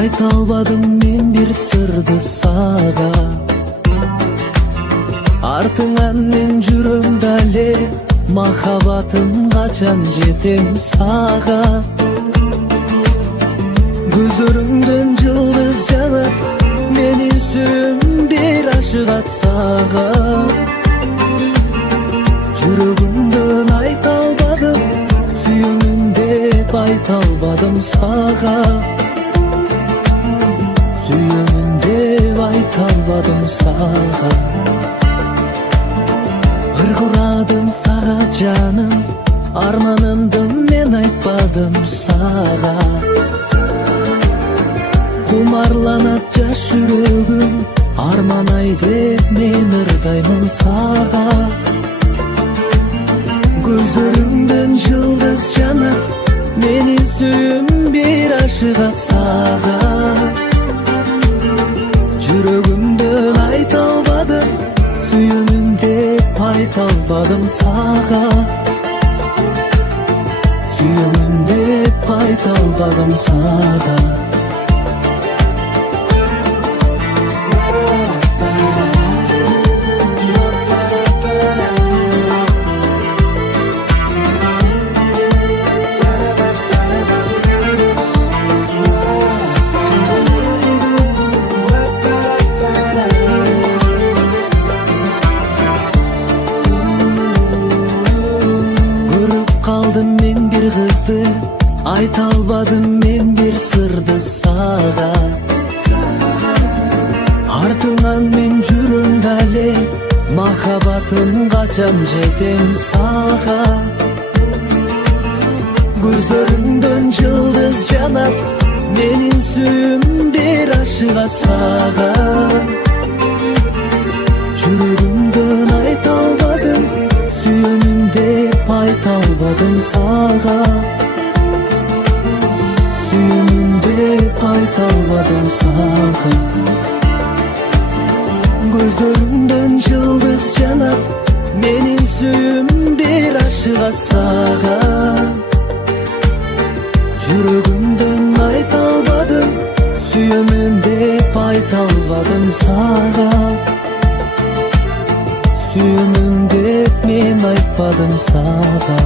Айта албадым мен бир сырды сага. Артыңан мен жүрөм дале, махаббатым качан жетем сага. Көздөрүңдөн жылдыз жанат, менин сүйүүм бир ашыгат сага. Жүрөгүмдөн айта албадым, сүйөмүн деп айта албадым сага. Сүйөмүн деп айта албадым сага. Ыргырадым сага жаным, арманымды мен айтпадым сага. Кумарланат жаш жүрөгүм, арманай деп мен ырдаймын сага. Көздөрүңдөн жылдыз жанат, менин сүйүүм бир ашыгат сага. Жүрөгүмдөн айта албадым, сүйөмүн деп айта албадым сага. Сүйөмүн деп айта албадым сага. Kaldım men bir kızdı, ayta albadım men bir sırdı sağa. Артыңан мен жүрөм дале, махаббатым качан жетем сага. Көздөрүңдөн жылдыз жанат, менин сүйүүм бир ашыгат сага. Жүрөгүмдөн айта албадым, сүйөмүн деп айта албадым сага. Сүйөмүн деп айта албадым сага. Көздөрүңдөн жылдыз жанат, менин сүйүүм бир ашыгат сага. Жүрөгүмдөн айта албадым, сүйөмүн деп айта албадым сага. Сүйөмүн деп мен айтпадым сага.